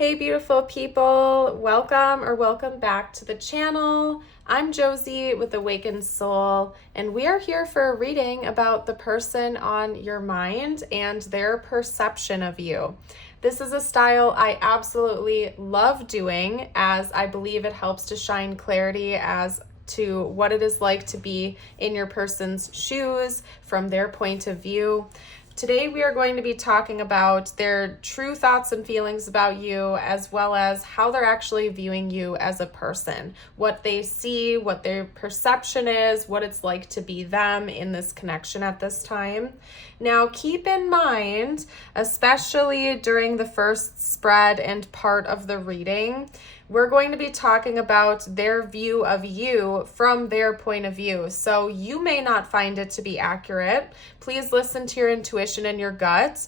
Hey beautiful people, welcome back to the channel. I'm Josie with Awakened Soul, and we are here for a reading about the person on your mind and their perception of you. This is a style I absolutely love doing, as I believe it helps to shine clarity as to what it is like to be in your person's shoes from their point of view. Today we are going to be talking about their true thoughts and feelings about you, as well as how they're actually viewing you as a person, what they see, what their perception is, what it's like to be them in this connection at this time. Now keep in mind, especially during the first spread and part of the reading, we're going to be talking about their view of you from their point of view. So you may not find it to be accurate. Please listen to your intuition and your gut.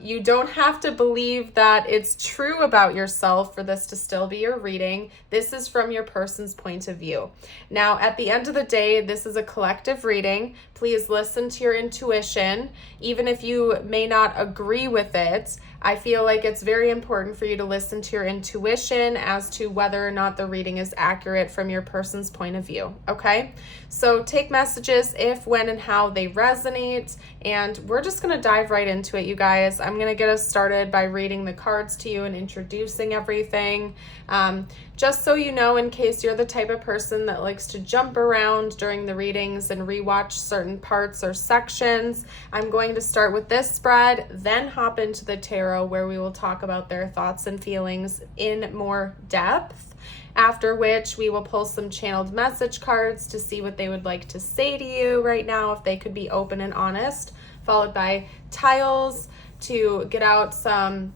You don't have to believe that it's true about yourself for this to still be your reading. This is from your person's point of view. Now, at the end of the day, this is a collective reading. Please listen to your intuition. Even if you may not agree with it, I feel like it's very important for you to listen to your intuition as to whether or not the reading is accurate from your person's point of view, okay? So take messages if, when, and how they resonate, and we're just going to dive right into it, you guys. I'm going to get us started by reading the cards to you and introducing everything. Just so you know, in case you're the type of person that likes to jump around during the readings and rewatch certain parts or sections, I'm going to start with this spread, then hop into the tarot where we will talk about their thoughts and feelings in more depth. After which we will pull some channeled message cards to see what they would like to say to you right now, if they could be open and honest, followed by tiles to get out some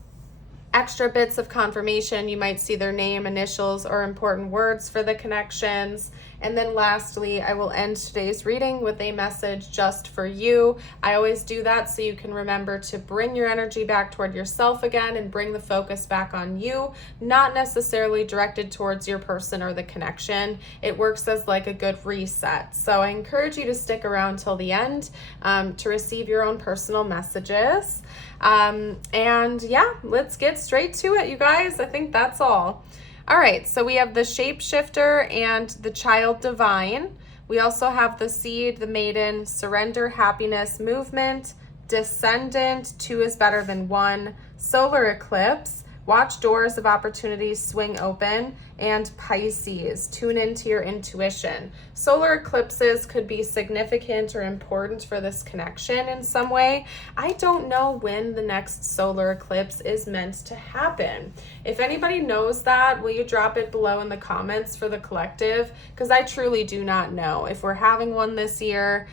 extra bits of confirmation. You might see their name, initials, or important words for the connections. And then lastly, I will end today's reading with a message just for you. I always do that so you can remember to bring your energy back toward yourself again and bring the focus back on you, not necessarily directed towards your person or the connection. It works as like a good reset. So I encourage you to stick around till the end to receive your own personal messages. And yeah, let's get straight to it, you guys. I think that's all. All right, so we have the shapeshifter and the child divine. We also have the seed, the maiden, surrender, happiness, movement, descendant, 2 is better than 1, solar eclipse, watch doors of opportunities swing open, and Pisces, tune into your intuition. Solar eclipses could be significant or important for this connection in some way. I don't know when the next solar eclipse is meant to happen. If anybody knows that, will you drop it below in the comments for the collective? Because I truly do not know if we're having one this year.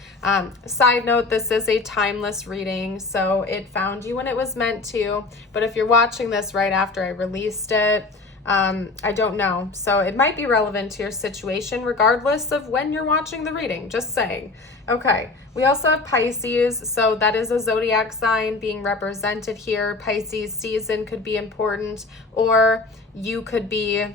Side note, this is a timeless reading, so it found you when it was meant to. But if you're watching this right after I released it, I don't know. So it might be relevant to your situation regardless of when you're watching the reading, just saying. Okay, we also have Pisces, so that is a zodiac sign being represented here. Pisces season could be important, or you could be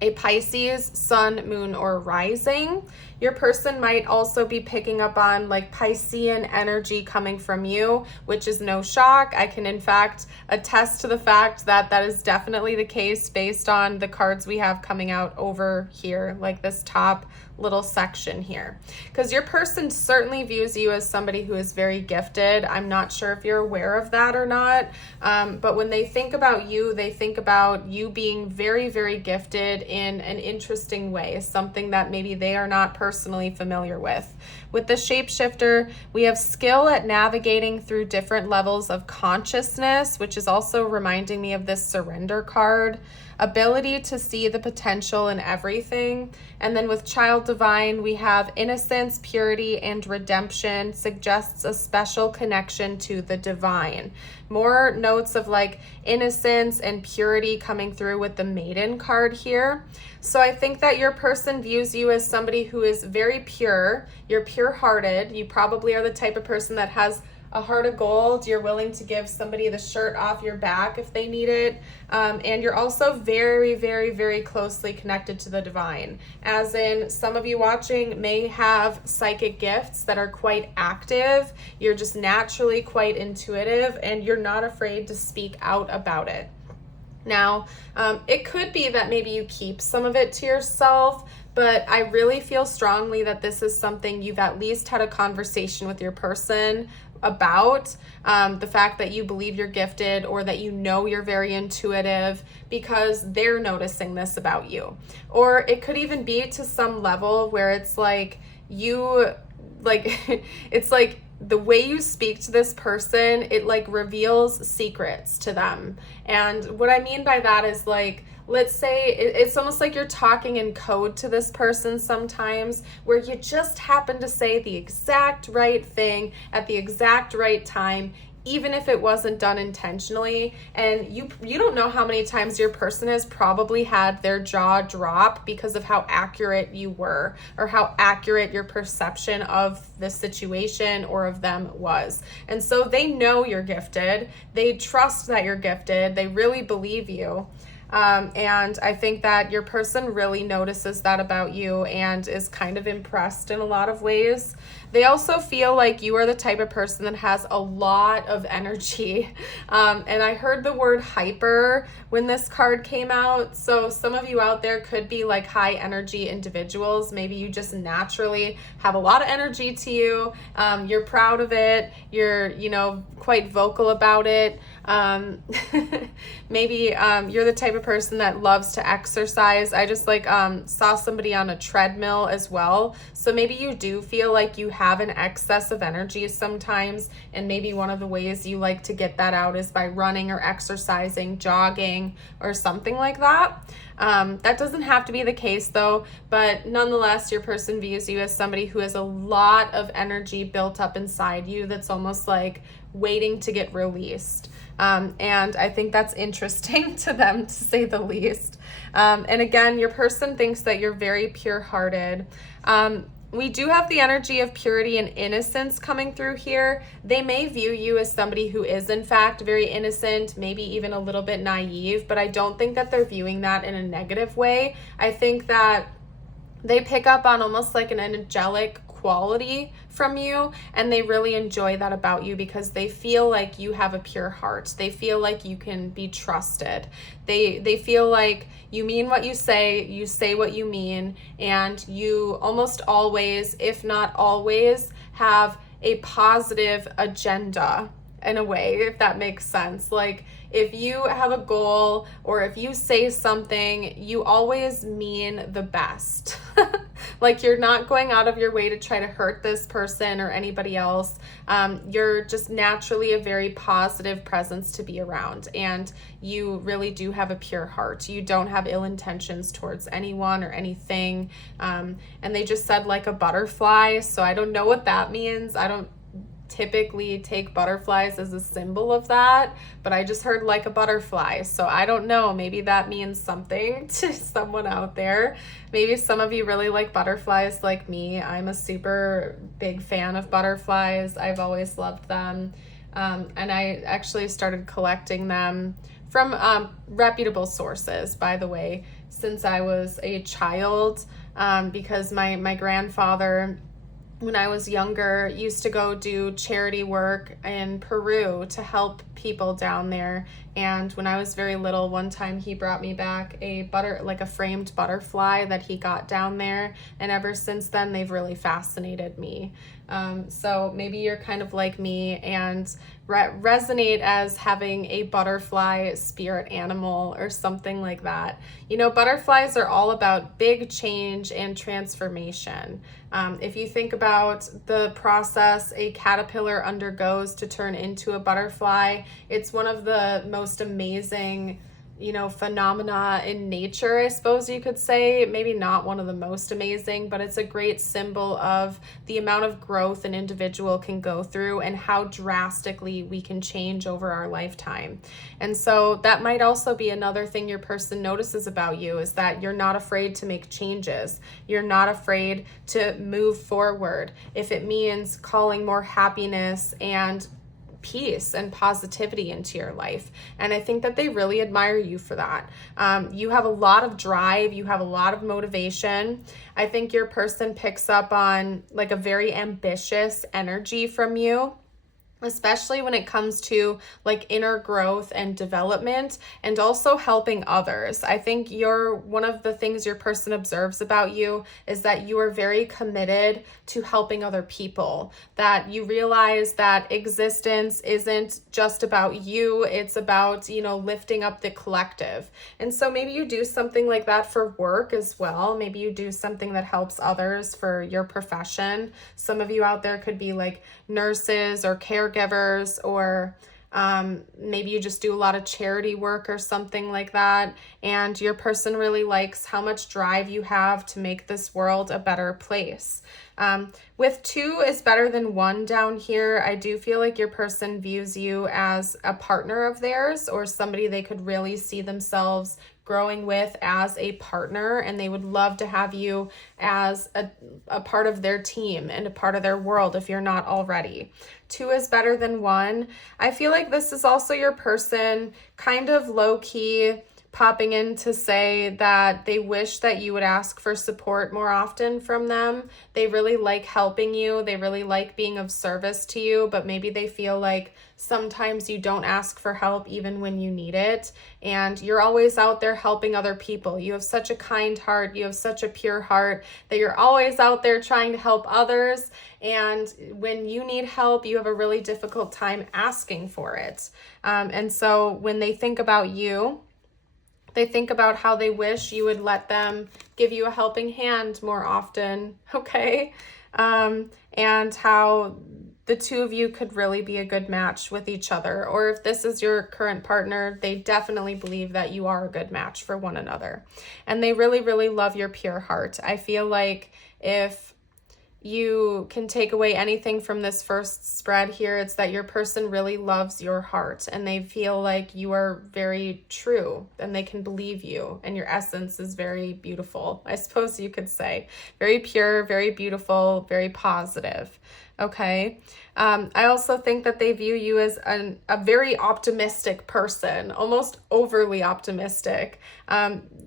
a Pisces sun, moon, or rising. Your person might also be picking up on like Piscean energy coming from you, which is no shock. I can in fact attest to the fact that that is definitely the case based on the cards we have coming out over here, like this top little section here, because your person certainly views you as somebody who is very gifted. I'm not sure if you're aware of that or not, but when they think about you, they think about you being very, very gifted in an interesting way, something that maybe they are not personally familiar with. With the shapeshifter, we have skill at navigating through different levels of consciousness, which is also reminding me of this surrender card. Ability to see the potential in everything. And then with child divine, we have innocence, purity, and redemption, suggests a special connection to the divine. More notes of like innocence and purity coming through with the maiden card here. So I think that your person views you as somebody who is very pure. You're pure-hearted. You probably are the type of person that has a heart of gold. You're willing to give somebody the shirt off your back if they need it. And you're also very, very, very closely connected to the divine. As in, some of you watching may have psychic gifts that are quite active. You're just naturally quite intuitive and you're not afraid to speak out about it. Now, it could be that maybe you keep some of it to yourself, but I really feel strongly that this is something you've at least had a conversation with your person about, the fact that you believe you're gifted or that you know you're very intuitive because they're noticing this about you. Or it could even be to some level where it's like it's like the way you speak to this person, it like reveals secrets to them. And what I mean by that is like, let's say it's almost like you're talking in code to this person sometimes, where you just happen to say the exact right thing at the exact right time, even if it wasn't done intentionally. And you don't know how many times your person has probably had their jaw drop because of how accurate you were, or how accurate your perception of the situation or of them was. And so they know you're gifted. They trust that you're gifted. They really believe you. And I think that your person really notices that about you and is kind of impressed in a lot of ways. They also feel like you are the type of person that has a lot of energy. And I heard the word hyper when this card came out. So some of you out there could be like high energy individuals. Maybe you just naturally have a lot of energy to you. You're proud of it. You're, quite vocal about it. Maybe you're the type of person that loves to exercise. I just saw somebody on a treadmill as well. So maybe you do feel like you have an excess of energy sometimes, and maybe one of the ways you like to get that out is by running or exercising, jogging, or something like that. That doesn't have to be the case though, but nonetheless, your person views you as somebody who has a lot of energy built up inside you that's almost like waiting to get released. And I think that's interesting to them, to say the least. And again, your person thinks that you're very pure-hearted. We do have the energy of purity and innocence coming through here. They may view you as somebody who is in fact very innocent, maybe even a little bit naive, but I don't think that they're viewing that in a negative way. I think that they pick up on almost like an angelic quality from you, and they really enjoy that about you because they feel like you have a pure heart. They feel like you can be trusted. They feel like you mean what you say what you mean, and you almost always, if not always, have a positive agenda in a way, if that makes sense. Like if you have a goal or if you say something, you always mean the best. Like you're not going out of your way to try to hurt this person or anybody else. You're just naturally a very positive presence to be around, and you really do have a pure heart. You don't have ill intentions towards anyone or anything. And they just said like a butterfly, so I don't know what that means. I don't typically take butterflies as a symbol of that, but I just heard like a butterfly, so I don't know, maybe that means something to someone out there. Maybe some of you really like butterflies like me. I'm a super big fan of butterflies. I've always loved them, and I actually started collecting them from reputable sources, by the way, since I was a child, because my grandfather, when I was younger, used to go do charity work in Peru to help people down there. And when I was very little, one time he brought me back a framed butterfly that he got down there. And ever since then, they've really fascinated me. So maybe you're kind of like me and resonate as having a butterfly spirit animal or something like that. Butterflies are all about big change and transformation. If you think about the process a caterpillar undergoes to turn into a butterfly, it's one of the most amazing phenomena in nature, I suppose you could say. Maybe not one of the most amazing, but it's a great symbol of the amount of growth an individual can go through and how drastically we can change over our lifetime. And so that might also be another thing your person notices about you, is that you're not afraid to make changes. You're not afraid to move forward. If it means calling more happiness and peace and positivity into your life. And I think that they really admire you for that. You have a lot of drive. You have a lot of motivation. I think your person picks up on like a very ambitious energy from you. especially when it comes to like inner growth and development, and also helping others. I think one of the things your person observes about you is that you are very committed to helping other people, that you realize that existence isn't just about you, it's about, lifting up the collective. And so maybe you do something like that for work as well. Maybe you do something that helps others for your profession. Some of you out there could be like nurses or caregivers, or maybe you just do a lot of charity work or something like that. And your person really likes how much drive you have to make this world a better place. With 2 is better than 1 down here, I do feel like your person views you as a partner of theirs, or somebody they could really see themselves growing with as a partner, and they would love to have you as a part of their team and a part of their world if you're not already. 2 is better than 1. I feel like this is also your person kind of low-key popping in to say that they wish that you would ask for support more often from them. They really like helping you. They really like being of service to you, but maybe they feel like sometimes you don't ask for help even when you need it. And you're always out there helping other people. You have such a kind heart. You have such a pure heart that you're always out there trying to help others. And when you need help, you have a really difficult time asking for it. And so when they think about you, they think about how they wish you would let them give you a helping hand more often, okay? And how the 2 of you could really be a good match with each other. Or if this is your current partner, they definitely believe that you are a good match for one another. And they really, really love your pure heart. I feel like if you can take away anything from this first spread here, it's that your person really loves your heart, and they feel like you are very true, and they can believe you, and your essence is very beautiful, I suppose you could say. Very pure, very beautiful, very positive. Okay. I also think that they view you as a very optimistic person, almost overly optimistic.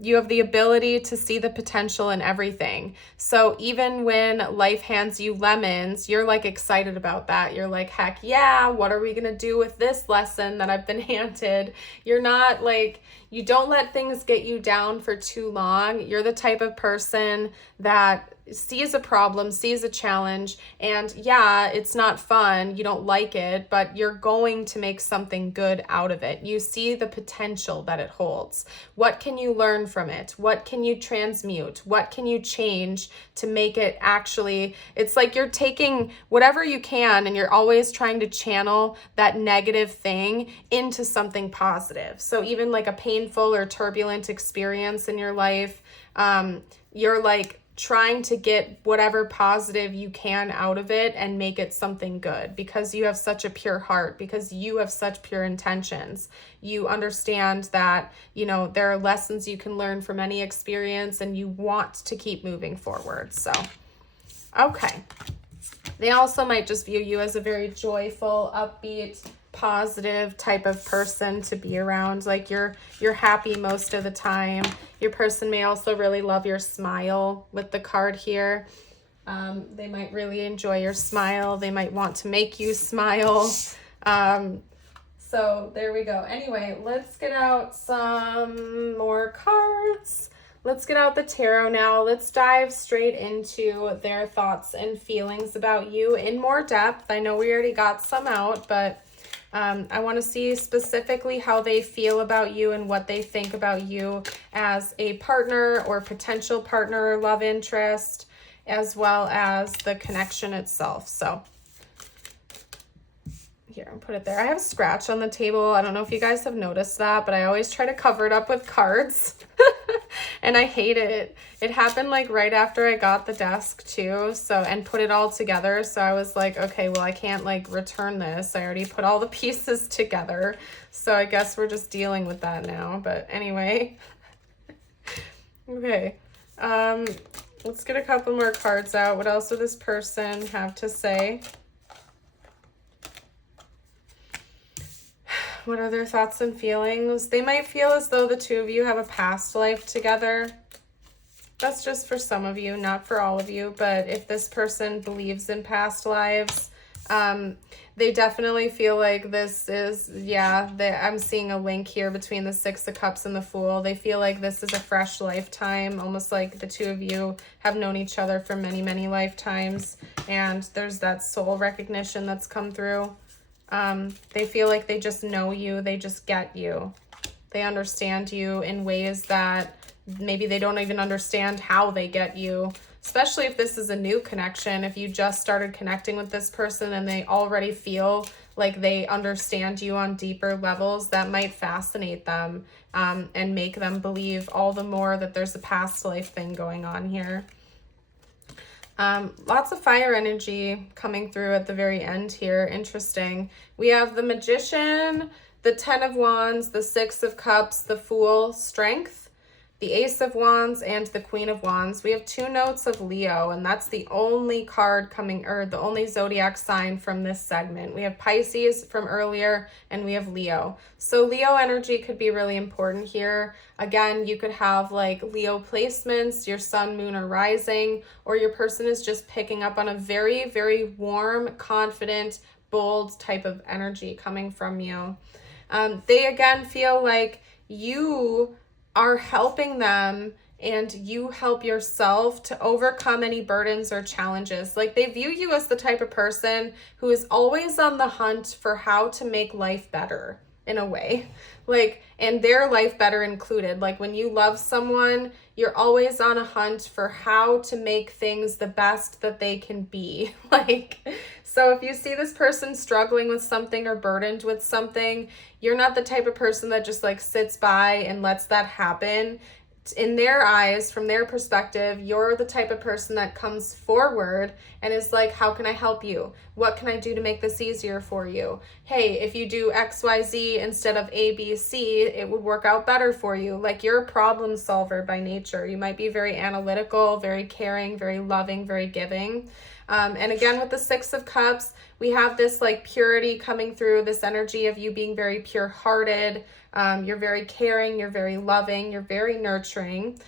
You have the ability to see the potential in everything. So even when life hands you lemons, you're like excited about that. You're like, heck yeah, what are we going to do with this lesson that I've been handed? You're not like, you don't let things get you down for too long. You're the type of person that sees a problem, sees a challenge, and yeah, it's not fun, you don't like it, but you're going to make something good out of it. You see the potential that it holds. What can you learn from it? What can you transmute? What can you change to make it actually, it's like you're taking whatever you can and you're always trying to channel that negative thing into something positive. So even like a painful or turbulent experience in your life, you're like trying to get whatever positive you can out of it and make it something good, because you have such a pure heart, because you have such pure intentions. You understand that, there are lessons you can learn from any experience, and you want to keep moving forward. So, okay. They also might just view you as a very joyful, upbeat, positive type of person to be around. Like you're happy most of the time. Your person may also really love your smile with the card here. They might really enjoy your smile. They might want to make you smile. So there we go. Anyway, let's get out some more cards. Let's get out the tarot now. Let's dive straight into their thoughts and feelings about you in more depth. I know we already got some out, but I want to see specifically how they feel about you and what they think about you as a partner or potential partner or love interest, as well as the connection itself. So here, I'll put it there. I have a scratch on the table. I don't know if you guys have noticed that, but I always try to cover it up with cards. And I hate it. It happened like right after I got the desk too, and put it all together. So I was like, okay, well, I can't like return this. I already put all the pieces together. So I guess we're just dealing with that now. But anyway. Okay. Let's get a couple more cards out. What else would this person have to say? What are their thoughts and feelings? They might feel as though the two of you have a past life together. That's just for some of you, not for all of you. But if this person believes in past lives, They definitely feel like this is, yeah, I'm seeing a link here between the Six of Cups and the Fool. They feel like this is a fresh lifetime, almost like the two of you have known each other for many, many lifetimes. And there's that soul recognition that's come through. They feel like they just know you. They just get you. They understand you in ways that maybe they don't even understand how they get you. Especially if this is a new connection, if you just started connecting with this person and they already feel like they understand you on deeper levels, that might fascinate them and make them believe all the more that there's a past life thing going on here. Lots of fire energy coming through at the very end here. Interesting. We have the Magician, the Ten of Wands, the Six of Cups, the Fool, Strength, the Ace of Wands, and the Queen of Wands. We have 2 notes of Leo, and that's the only card coming, or the only zodiac sign from this segment. We have Pisces from earlier, and we have Leo. So Leo energy could be really important here. Again, you could have like Leo placements, your sun, moon, or rising, or your person is just picking up on a very, very warm, confident, bold type of energy coming from you. They again feel like you are helping them and you help yourself to overcome any burdens or challenges. Like they view you as the type of person who is always on the hunt for how to make life better in a way. Like, and their life better included. Like when you love someone, you're always on a hunt for how to make things the best that they can be. Like, so if you see this person struggling with something or burdened with something, you're not the type of person that just like sits by and lets that happen. In their eyes, from their perspective, you're the type of person that comes forward and is like, how can I help you? What can I do to make this easier for you? Hey, if you do XYZ instead of ABC, it would work out better for you. Like you're a problem solver by nature. You might be very analytical, very caring, very loving, very giving. And again, with the Six of Cups, we have this like purity coming through, this energy of you being very pure-hearted. You're very caring, you're very loving, you're very nurturing.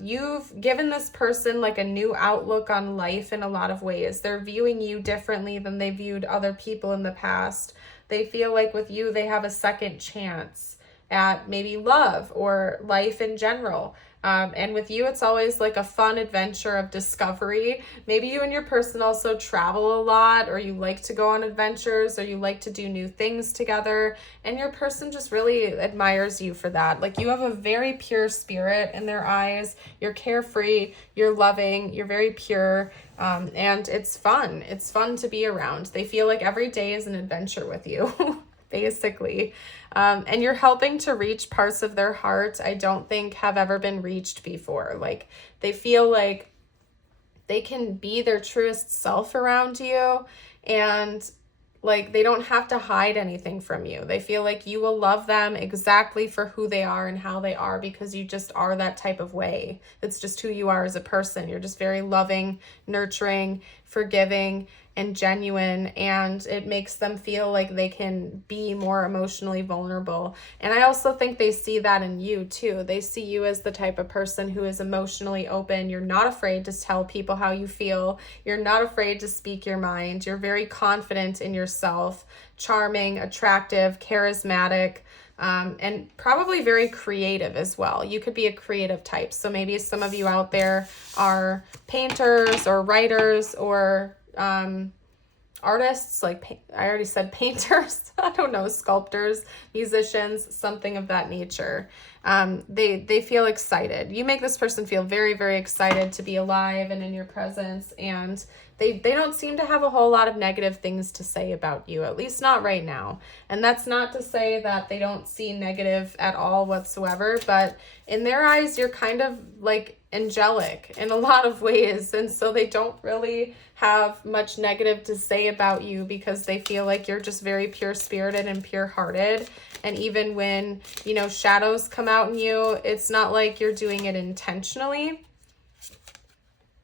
You've given this person like a new outlook on life in a lot of ways. They're viewing you differently than they viewed other people in the past. They feel like with you, they have a second chance at maybe love or life in general. And with you, it's always like a fun adventure of discovery. Maybe you and your person also travel a lot, or you like to go on adventures, or you like to do new things together. And your person just really admires you for that. Like you have a very pure spirit in their eyes. You're carefree, you're loving, you're very pure. And it's fun. It's fun to be around. They feel like every day is an adventure with you. Basically. And you're helping to reach parts of their heart I don't think have ever been reached before. Like they feel like they can be their truest self around you, and like they don't have to hide anything from you. They feel like you will love them exactly for who they are and how they are, because you just are that type of way. It's just who you are as a person. You're just very loving, nurturing, forgiving, and genuine, and it makes them feel like they can be more emotionally vulnerable. And I also think they see that in you too. They see you as the type of person who is emotionally open. You're not afraid to tell people how you feel. You're not afraid to speak your mind. You're very confident in yourself, charming, attractive, charismatic, and probably very creative as well. You could be a creative type. So maybe some of you out there are painters or writers or artists, like I already said painters, I don't know, sculptors, musicians, something of that nature. They feel excited. You make this person feel very, very excited to be alive and in your presence, and they don't seem to have a whole lot of negative things to say about you, at least not right now. And that's not to say that they don't see negative at all whatsoever, but in their eyes, you're kind of like angelic in a lot of ways, and so they don't really have much negative to say about you, because they feel like you're just very pure-spirited and pure-hearted. And even when, you know, shadows come out in you, it's not like you're doing it intentionally.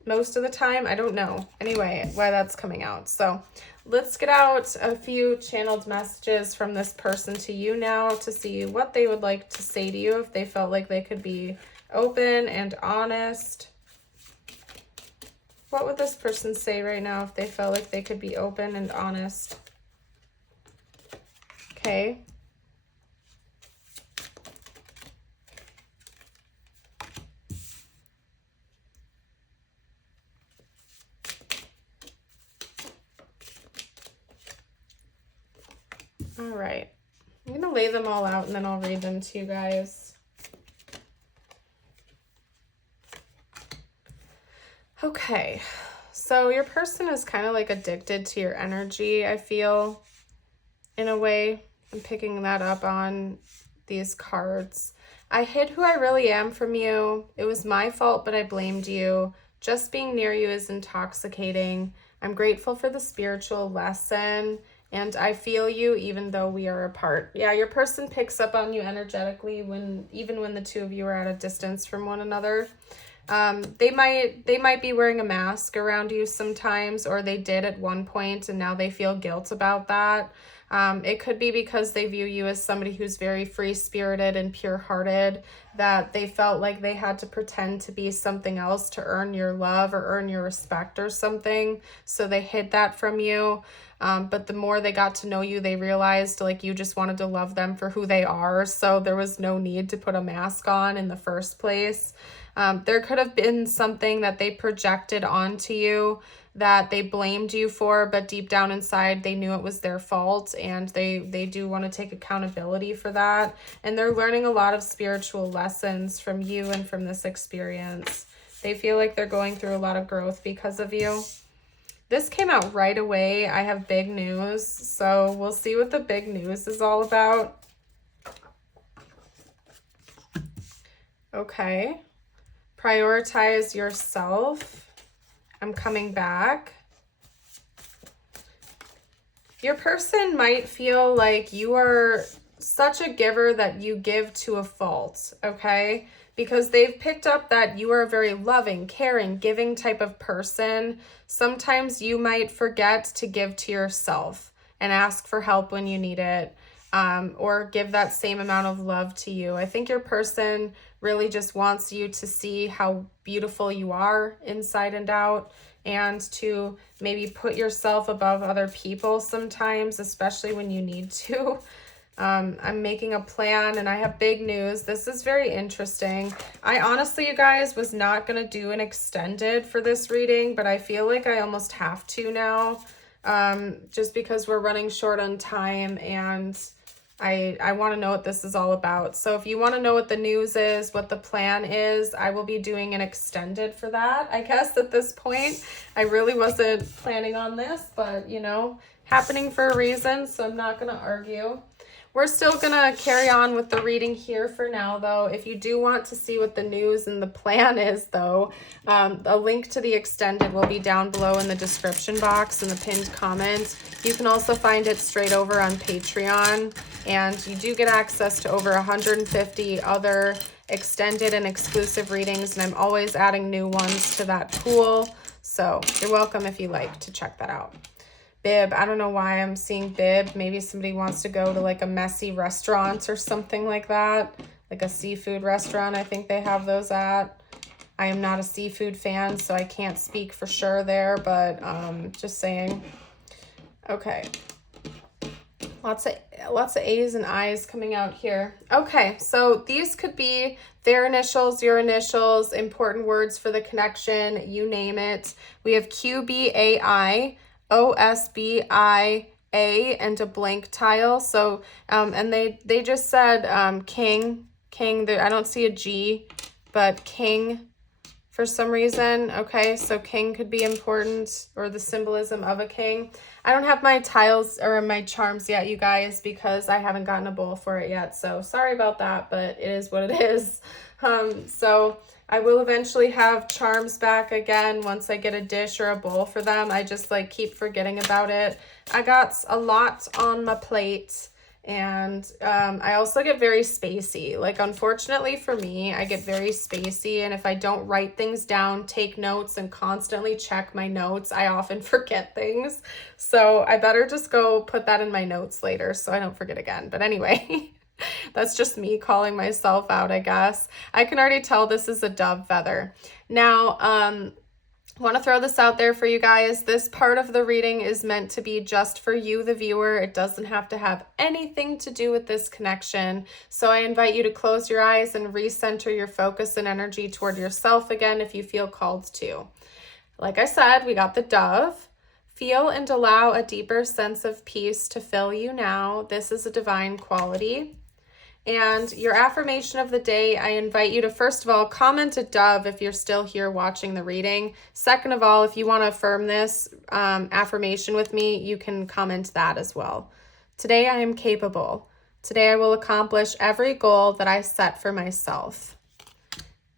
Most of the time, I don't know. Anyway, why that's coming out. So let's get out a few channeled messages from this person to you now to see what they would like to say to you if they felt like they could be open and honest. What would this person say right now if they felt like they could be open and honest? Okay. All right. I'm going to lay them all out and then I'll read them to you guys. Okay. So your person is kind of like addicted to your energy, I feel, in a way. I'm picking that up on these cards. I hid who I really am from you. It was my fault, but I blamed you. Just being near you is intoxicating. I'm grateful for the spiritual lesson, and I feel you even though we are apart. Yeah, your person picks up on you energetically even when the two of you are at a distance from one another. They might be wearing a mask around you sometimes, or they did at one point and now they feel guilt about that. It could be because they view you as somebody who's very free-spirited and pure-hearted, that they felt like they had to pretend to be something else to earn your love or earn your respect or something. So they hid that from you. But the more they got to know you, they realized like you just wanted to love them for who they are. So there was no need to put a mask on in the first place. There could have been something that they projected onto you that they blamed you for, but deep down inside they knew it was their fault, and they do want to take accountability for that. And they're learning a lot of spiritual lessons from you and from this experience. They feel like they're going through a lot of growth because of you. This came out right away. I have big news, so we'll see what the big news is all about. Okay. Prioritize yourself. I'm coming back. Your person might feel like you are such a giver that you give to a fault, okay? Because they've picked up that you are a very loving, caring, giving type of person. Sometimes you might forget to give to yourself and ask for help when you need it, or give that same amount of love to you. I think your person really just wants you to see how beautiful you are inside and out, and to maybe put yourself above other people sometimes, especially when you need to. I'm making a plan and I have big news. This is very interesting. I honestly, you guys, was not going to do an extended for this reading, but I feel like I almost have to now, just because we're running short on time and I want to know what this is all about. So if you want to know what the news is, what the plan is, I will be doing an extended for that. I guess at this point, I really wasn't planning on this, but you know, happening for a reason, so I'm not going to argue. We're still going to carry on with the reading here for now, though. If you do want to see what the news and the plan is, though, a link to the extended will be down below in the description box in the pinned comment. You can also find it straight over on Patreon, and you do get access to over 150 other extended and exclusive readings, and I'm always adding new ones to that pool, so you're welcome if you like to check that out. Bib, I don't know why I'm seeing bib. Maybe somebody wants to go to like a messy restaurant or something like that, like a seafood restaurant. I think they have those at. I am not a seafood fan, so I can't speak for sure there, but just saying. Okay. Lots of A's and I's coming out here. Okay, so these could be their initials, your initials, important words for the connection, you name it. We have QBAI, OSBIA, and a blank tile. So, and they just said king. I don't see a G, but king for some reason. Okay, so king could be important, or the symbolism of a king. I don't have my tiles or my charms yet, you guys, because I haven't gotten a bowl for it yet. So sorry about that, but it is what it is. So I will eventually have charms back again once I get a dish or a bowl for them. I just like keep forgetting about it. I got a lot on my plate, and I also get very spacey. Like, unfortunately for me, I get very spacey, and if I don't write things down, take notes, and constantly check my notes, I often forget things. So I better just go put that in my notes later so I don't forget again. But anyway, that's just me calling myself out, I guess. I can already tell this is a dove feather. Now, I want to throw this out there for you guys. This part of the reading is meant to be just for you, the viewer. It doesn't have to have anything to do with this connection. So I invite you to close your eyes and recenter your focus and energy toward yourself again if you feel called to. Like I said, we got the dove. Feel and allow a deeper sense of peace to fill you now. This is a divine quality. And your affirmation of the day, I invite you to, first of all, comment a dove if you're still here watching the reading. Second of all, if you want to affirm this affirmation with me, you can comment that as well. Today I am capable. Today I will accomplish every goal that I set for myself.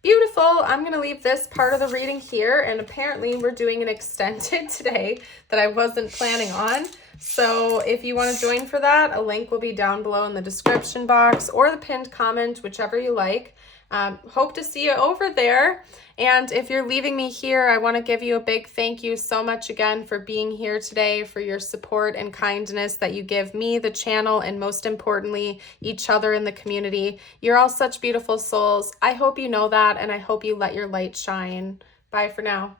Beautiful. I'm going to leave this part of the reading here, and apparently we're doing an extended today that I wasn't planning on. So if you want to join for that, a link will be down below in the description box or the pinned comment, whichever you like. Hope to see you over there. And if you're leaving me here, I want to give you a big thank you so much again for being here today, for your support and kindness that you give me, the channel, and most importantly, each other in the community. You're all such beautiful souls. I hope you know that, and I hope you let your light shine. Bye for now.